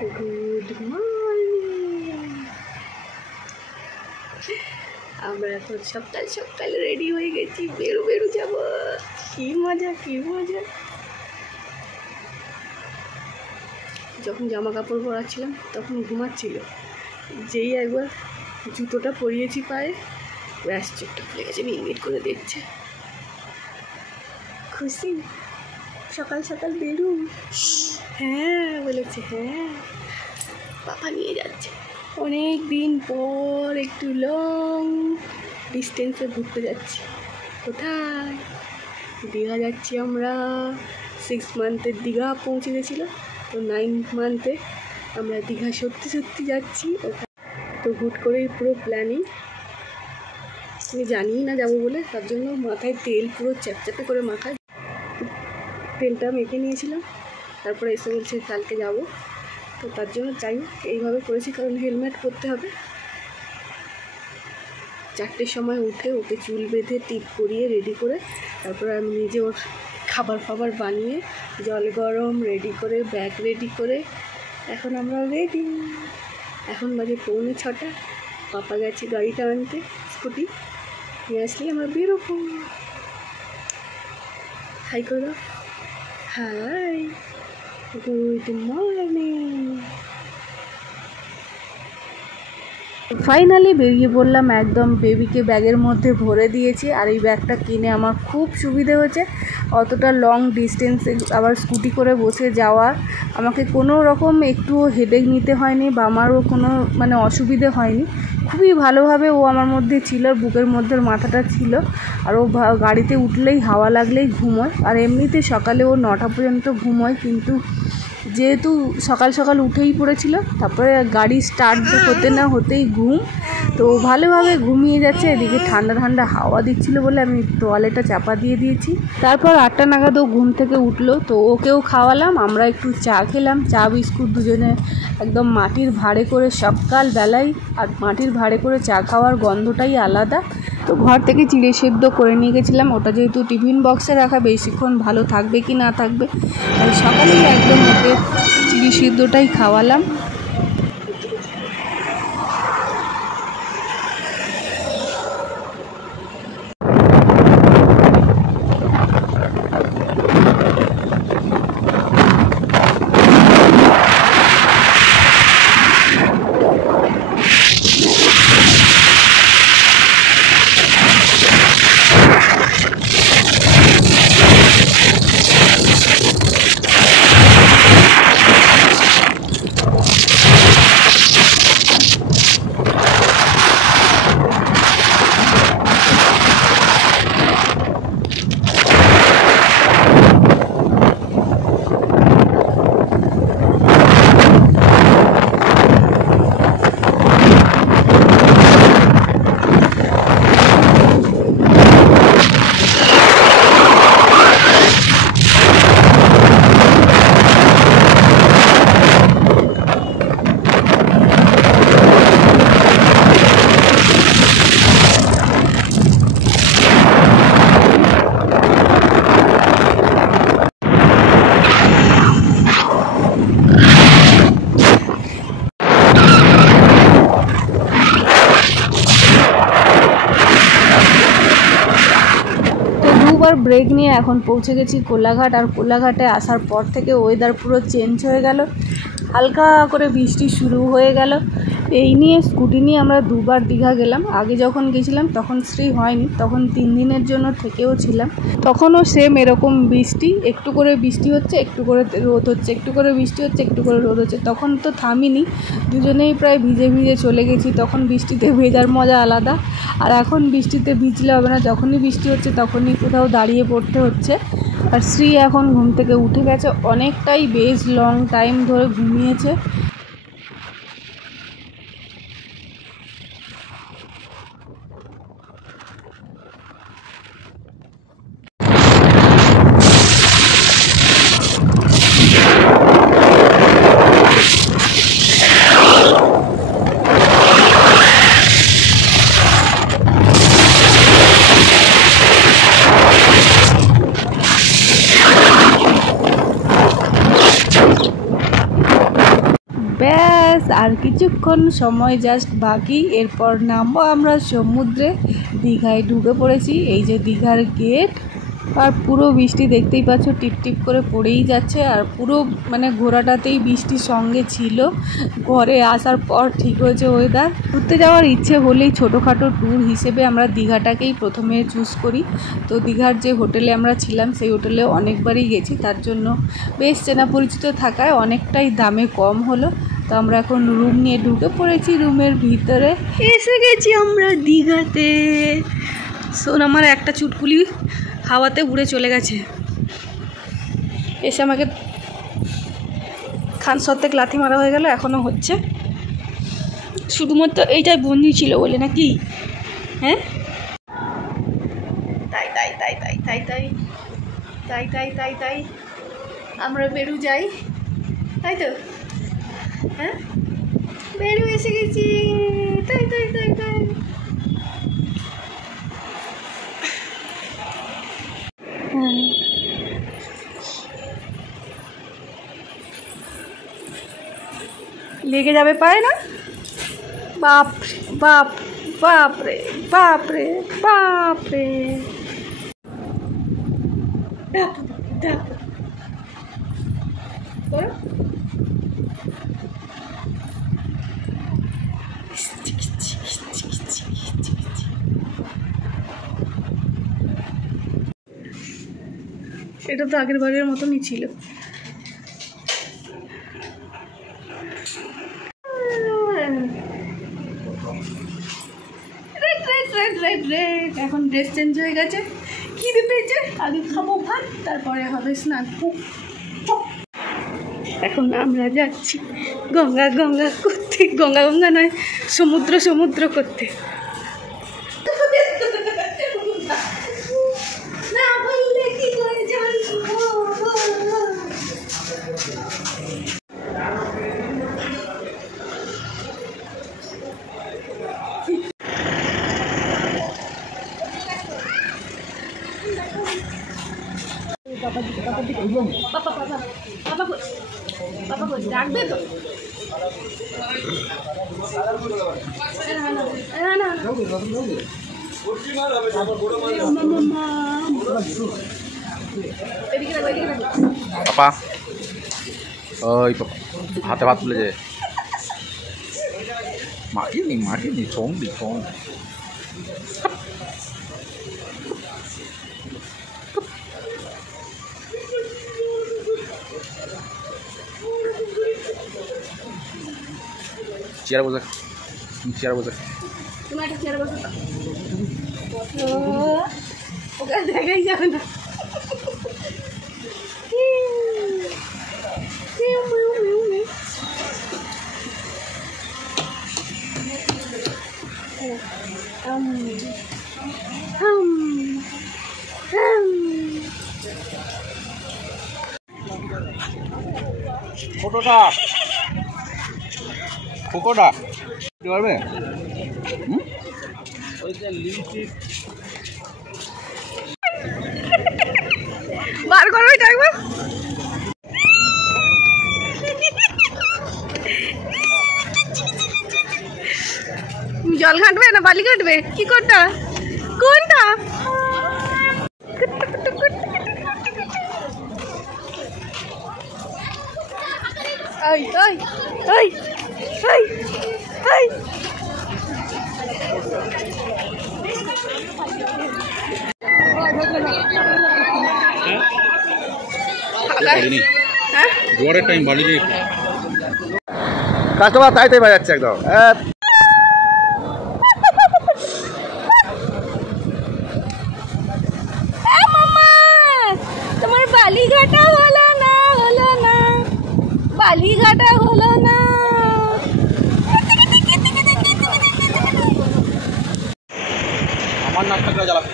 Good morning. আমরা এখন সকাল সকাল রেডি হয়ে গেছি, বেরো যাবো। কি মজা কি মজা। যখন জামা কাপড় পরাচ্ছিলাম তখন ঘুমাচ্ছিল, যেই একবার জুতোটা পরিয়েছি পায়ে, ব্যাস চোখটা খুলে গেছে, মিটমিট করে দেখছে। খুশি সকাল সকাল বেরু। হ্যাঁ বলেছে, হ্যাঁ বাবা নিয়ে যাচ্ছে। অনেক দিন পর একটু লং ডিস্টেন্সে ঘুরতে যাচ্ছি। কোথায়? দীঘা যাচ্ছি আমরা। 6 মান্থের দীঘা পৌঁছে গেছিল, তো 9 মান্থে আমরা দীঘা সত্যি সত্যি যাচ্ছি। তো হুট করেই পুরো প্ল্যানিং, আমি জানিই না যাবো বলে, তার জন্য মাথায় তেল পুরো চ্যাপচ্যাপে করে মাথায় তেলটা মেখে নিয়েছিলাম। তারপরে এসে বলছে কালকে যাব, তো তার জন্য যাই এইভাবে করেছি, কারণ হেলমেট পরতে হবে। 4টের সময় উঠে ওকে চুল বেঁধে টিপ করিয়ে রেডি করে, তারপরে আমি নিজে ওর খাবার ফাবার বানিয়ে, জল গরম রেডি করে, ব্যাগ রেডি করে এখন আমরা রেডি। এখন বাজে 6:45। পাপা গেছে গাড়িটা আনতে, স্কুটি নিয়ে আসলেই আমরা বেরোবো। হাই করে দাও। High, good morning. ফাইনালি বেরিয়ে পড়লাম একদম। বেবিকে ব্যাগের মধ্যে ভরে দিয়েছি, আর এই ব্যাগটা কিনে আমার খুব সুবিধে হয়েছে। অতটা লং ডিস্টেন্সে আবার স্কুটি করে বসে যাওয়া, আমাকে কোনো রকম একটুও হেডেক নিতে হয়নি, বা আমারও কোনো অসুবিধে হয়নি। খুবই ভালোভাবে ও আমার মধ্যে ছিল, বুকের মধ্যে মাথাটা ছিল। আর ও গাড়িতে উঠলেই হাওয়া লাগলেই ঘুমোয়, আর এমনিতে সকালে ও 9টা পর্যন্ত ঘুমোয়, কিন্তু যেহেতু সকাল সকাল উঠেই পড়েছিল, তারপরে গাড়ি স্টার্ট হতে না হতেই ঘুম, তো ভালোভাবে ঘুমিয়ে যাচ্ছে। এদিকে ঠান্ডা ঠান্ডা হাওয়া দিচ্ছিল বলে আমি তোয়ালেটা চাপা দিয়ে দিয়েছি। তারপর 8টা নাগাদ ও ঘুম থেকে উঠলো, তো ওকেও খাওয়ালাম। আমরা একটু চা খেলাম, চা বিস্কুট দুজনে একদম মাটির ভাঁড়ে করে সকালবেলায়। আর মাটির ভাঁড়ে করে চা খাওয়ার গন্ধটাই আলাদা। তো ঘর থেকে চিড়ে সেদ্ধ করে নিয়ে গেছিলাম, ওটা যেহেতু টিফিন বক্সে রাখা, বেশিক্ষণ ভালো থাকবে কি না থাকবে, তাই সকালেই একদম ওকে চিড়ে সেদ্ধটাই খাওয়ালাম। ব্রেক নিয়ে এখন পৌঁছে গেছি কোলাঘাট। আর কোলাঘাটে আসার পর থেকে ওয়েদার পুরো চেঞ্জ হয়ে গেল, হালকা করে বৃষ্টি শুরু হয়ে গেল। এই নিয়ে স্কুটি নিয়ে আমরা 2বার দীঘা গেলাম। আগে যখন গেছিলাম তখন শ্রী হয়নি, তখন 3 দিনের জন্য থেকেও ছিলাম। তখনও সেম এরকম বৃষ্টি, একটু করে বৃষ্টি হচ্ছে, একটু করে রোদ হচ্ছে, একটু করে বৃষ্টি হচ্ছে, একটু করে রোদ হচ্ছে। তখন তো থামিনি, দুজনেই প্রায় ভিজে ভিজে চলে গেছি। তখন বৃষ্টিতে ভেজার মজা আলাদা, আর এখন বৃষ্টিতে ভিজলে হবে না, যখনই বৃষ্টি হচ্ছে তখনই কোথাও দাঁড়িয়ে পড়তে হচ্ছে। আর শ্রী এখন ঘুম থেকে উঠে গেছে, অনেকটাই বেশ লং টাইম ধরে ঘুমিয়েছে। আর কিছুক্ষণ সময় জাস্ট বাকি, এরপর নামবো আমরা সমুদ্রে। দীঘায় ঢুকে পড়েছি, এই যে দীঘার গেট। আর পুরো বৃষ্টি দেখতেই পাচ্ছ, টিপটিপ করে পড়েই যাচ্ছে। আর পুরো মানে ঘোরাটাতেই বৃষ্টির সঙ্গে ছিল। ঘরে আসার পর ঠিক হয়েছে ওয়েদার। ঘুরতে যাওয়ার ইচ্ছে হলেই ছোটোখাটো ট্যুর হিসেবে আমরা দীঘাটাকেই প্রথমে চুজ করি। তো দীঘার যে হোটেলে আমরা ছিলাম সেই হোটেলে অনেকবারই গেছি, তার জন্য বেশ চেনা পরিচিত থাকায় অনেকটাই দামে কম হলো। তো আমরা এখন রুম নিয়ে ঢুকে পড়েছি, রুমের ভিতরে এসে গেছি আমরা দীঘাতে। শোন, আমার একটা চুটকুলি হাওয়াতে উড়ে চলে গেছে, এসে আমাকে খান সত্ত্বেক লাথি মারা হয়ে গেল, এখনও হচ্ছে। শুধুমাত্র এইটাই বন্দি ছিল বলে নাকি? হ্যাঁ, তাই তাই তাই তাই তাই তাই তাই তাই তাই তাই আমরা বেরু যাই, তাই তো? হ্যাঁ, বেরু এসে গেছি, তাই তাই তাই তাই। লেগে যাবে পায় না? বাপ বাপ বাপ রে বাপ রে বাপ রে। এটা তো আগের বারের মতনই ছিল। এখন ড্রেস চেঞ্জ হয়ে গেছে, খিদে পেয়েছে, আগে খাবো ভাত, তারপরে হবে স্নান। এখন আমরা যাচ্ছি গঙ্গা গঙ্গা করতে, গঙ্গা গঙ্গা নয়, সমুদ্র সমুদ্র করতে। ডাকবে তো? পাপা, ওই হাতে ভাত তুলে যে মাখিনি ছং দি ছং। চেয়ার বসে, চেয়ার বসে, তুমি একটা চেয়ারে বসে, ওকে দেখাই যাবে না। ফটোটা ফটোটা দিতে পারবে? বার করো এটা একবার। জল ঘাটবে না বালি ঘাটবে? কি কোনটা কোনটা? এই এই এই এই এই জোয়ারের টাইম বালি দিয়ে কাস্টমার তাই তাই বাজাচ্ছে একদম। তোমার বালিঘাটা হলো না, হলো না, বালিঘাটা হলো না। আমার নাচটা করে জ্বালাবে।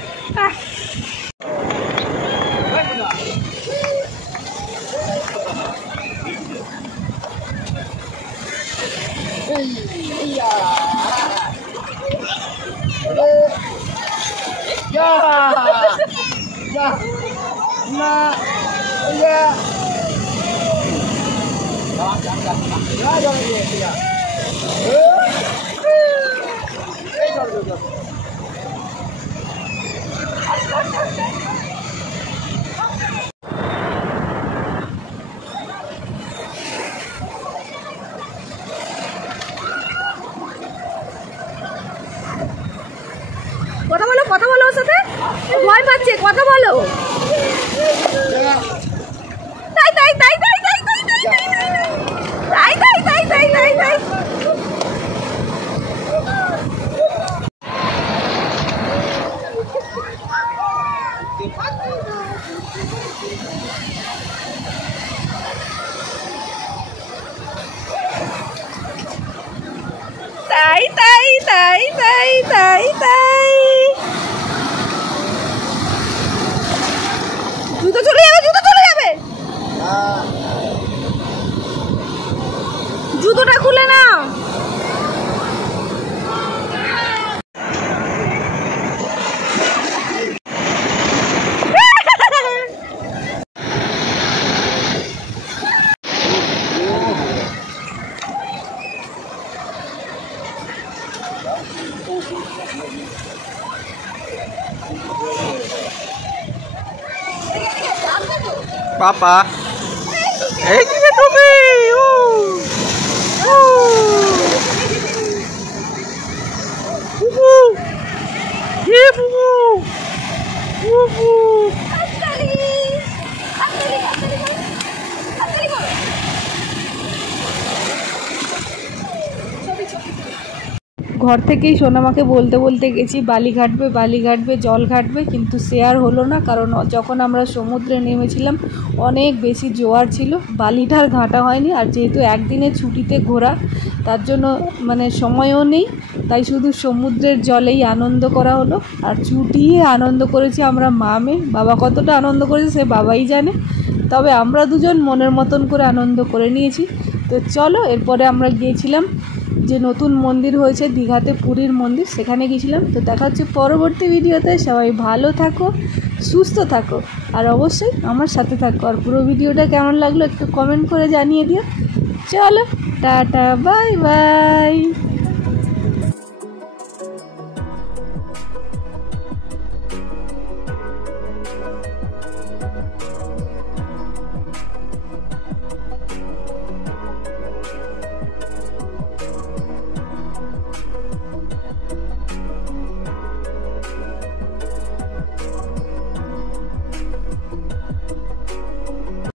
কথা বলো ওর সাথে, ভয় পাচ্ছে, কথা বলো। তাই তাই তাই তাই তাই তাই তাই তাই তাই তাই তাই তাই। তাই তাই তাই তাই তাই তাই। জুতো চলে যাবে, জুতো চলে যাবে, জুতোটা খুলে নাও। পাপা এই যে তুমি ঘর থেকেই সোনামাকে বলতে বলতে গেছি বালি ঘাটবে, বালি ঘাটবে, জল ঘাটবে, কিন্তু সে আর হলো না। কারণ যখন আমরা সমুদ্রে নেমেছিলাম অনেক বেশি জোয়ার ছিল, বালিটা আর ঘাটা হয়নি। আর যেহেতু একদিনের ছুটিতে ঘোরা, তার জন্য মানে সময়ও নেই, তাই শুধু সমুদ্রের জলেই আনন্দ করা হলো। আর চুটিয়ে আনন্দ করেছি আমরা মা মেয়ে। বাবা কতটা আনন্দ করেছে সে বাবাই জানে, তবে আমরা দুজন মনের মতন করে আনন্দ করে নিয়েছি। তো চলো, এরপরে আমরা গিয়েছিলাম যে নতুন মন্দির হয়েছে দীঘাতে, পুরীর মন্দির, সেখানে গেছিলাম। তো দেখা হচ্ছে পরবর্তী ভিডিওতে। সবাই ভালো থাকো, সুস্থ থাকো, আর অবশ্যই আমার সাথে থাকো। আর পুরো ভিডিওটা কেমন লাগলো একটু কমেন্ট করে জানিয়ে দিও। চলো, টাটা, বাই বাই।